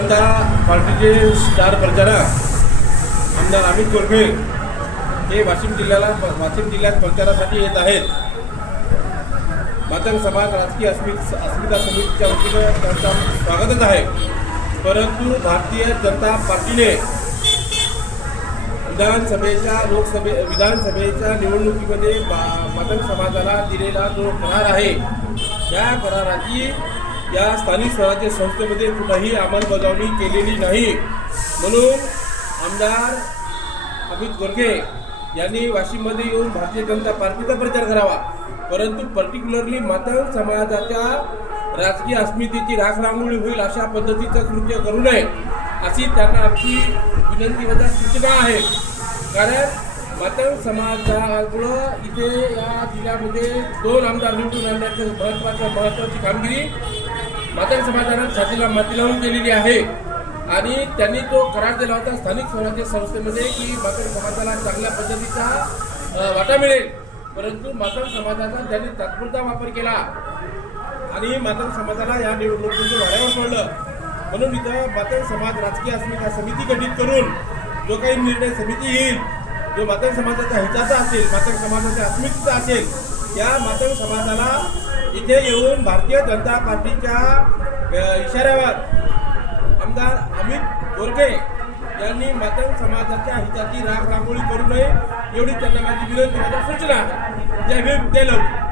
जनता पार्टीचे स्टार प्रचारक आमदार अमित गोरखे हे वाशिम जिल्ह्याला वाशिम जिल्ह्यात प्रचारासाठी येत आहेत. मातंग समाज राजकीय अस्मित अस्मिता समितीच्या वतीनं त्यांचा स्वागतच आहे. परंतु भारतीय जनता पार्टीने विधानसभेच्या लोकसभे विधानसभेच्या निवडणुकीमध्ये मातंग समाजाला दिलेला जो करार आहे त्या कराराची या स्थानिक स्वराज्य संस्थेमध्ये कुठंही अंमलबजावणी केलेली नाही. म्हणून आमदार अमित गोरखे यांनी वाशिममध्ये येऊन भारतीय जनता पार्टीचा प्रचार करावा. परंतु पर्टिक्युलरली मातंग समाजाच्या राजकीय अस्मितेची राखरांगोळी होईल अशा पद्धतीचं कृत्य करू नये अशी त्यांना आमची विनंती वजा सूचना आहे. कारण मातंग समाजामुळं इथे या जिल्ह्यामध्ये दोन आमदार निवडून आणण्याचं महत्त्वाचं महत्त्वाची कामगिरी मातंग समाजानं छातीला माती लावून केलेली आहे. आणि त्यांनी तो करार दिला होता स्थानिक स्वराज्य संस्थेमध्ये की मातंग समाजाला चांगल्या पद्धतीचा वाटा मिळेल. परंतु मातंग समाजाचा त्यांनी तात्पुरता वापर केला. आणि मातंग समाजाला या निवडणुकीचं वाऱ्यावर सोडलं. म्हणून इथं मातंग समाज राजकीय अस्मिता समिती गठीत करून जो काही निर्णय समिती येईल जो मातंग समाजाच्या हिताचा असेल मातंग समाजाच्या अस्मितेचा असेल त्या मातंग समाजाला इथे येऊन भारतीय जनता पार्टीच्या इशाऱ्यावर आमदार अमित गोरखे यांनी मातंग समाजाच्या हिताची राख रांगोळी करू नये एवढी त्यांना माझी विनंती. माझ्या सूचना जय भीम ते लोक.